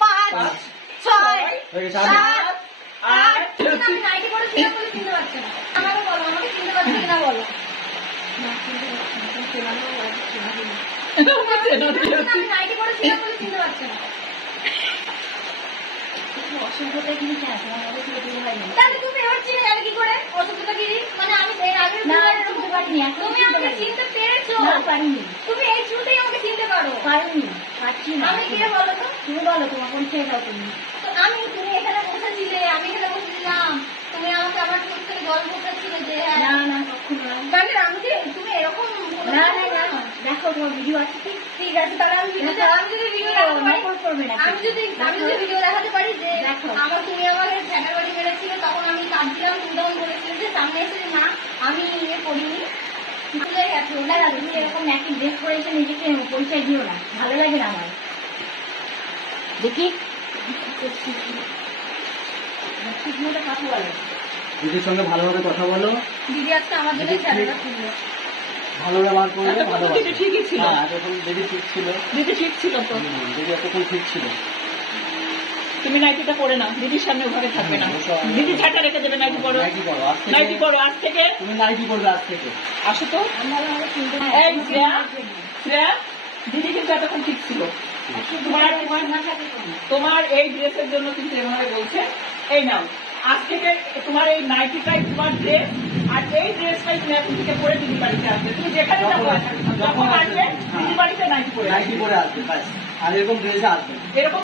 পাঁচ ছয়। সাত আট তুমি আমি নাইটি করে চিনতে পারছ না। আমাকে বলো আমাকে চিনতে পারছ কিনা বলো। নাইটি করে চিনতে পারছ না। অসুবিধা কিন্তু আছে আমাদের ছেলে বিয়ে হয়নি তাহলে তুমি এবার চিনে যাবে কি করে? অসুবিধা কি মানে আমি এর আগের না, চিনতে পারিনি, তুমি আমাকে চিনতে পেরেছ। না পারিনি। তুমি এই পারো পারিনি পারছি না। আমি কে বলো তো? তুমি বলো তোমার কোন ছেলে দাও তুমি আমি তুমি এখানে বসেছিলে আমি এখানে বসেছিলাম। তুমি আমাকে আমার চোখ থেকে জল যে হ্যাঁ। না না কখনো। না মানে আমি যে তুমি এরকম না না না। দেখো তোমার ভিডিও আছে। কি ঠিক আছে তাহলে আমি ভিডিও আমি যদি ভিডিও দেখাতে পারি আমি যদি আমি যদি ভিডিও দেখাতে পারি যে দেখো। আমার তুমি আমাকে ঝাঁটার বাড়ি মেরেছিলে তখন আমি কাঁদছিলাম তুমি তখন বলেছিলে যে সামনে এসে না আমি ইয়ে করিনি ভুলে গেছো না না তুমি এরকম একই ড্রেস পরে এসে নিজেকে পরিচয় দিও না। ভালো লাগে না আমার। দেখি। ঠিক মতো কথা বলো দিদির সঙ্গে ভালোভাবে কথা বলো। দিদি আজকে আমার জন্য ঝাঁটাটা খুললো ভালো ব্যবহার করলে ভালো ঠিকই ছিল। হ্যাঁ দিদি ঠিক ছিল। দিদি ঠিক ছিল তো। দিদি এতক্ষণ ঠিক ছিল। তুমি নাইটিটা পরে নাও দিদির সামনে ঘরে থাকবে না। দিদি ঝাঁটা রেখে দেবে নাইটি পরো। নাইটি পরো আজ থেকে তুমি নাইটি করবে আজ থেকে। আসো তো। দিদি কিন্তু এতক্ষণ ঠিক ছিল। তোমার না এই ড্রেসের জন্য কিন্তু এভাবে বলছে। এই নাও আজ থেকে তোমার এই নাইটিটাই তোমার ড্রেস। আর এই ড্রেসটাই তুমি এখন থেকে পরে দিদি বাড়িতে আসবে। তুমি যেখানে যাব যখন- যখন আসবে দিদি বাড়িতে নাইটি পরে নাইটি করে আসবে আর এরকম ড্রেসে আসবে এরকম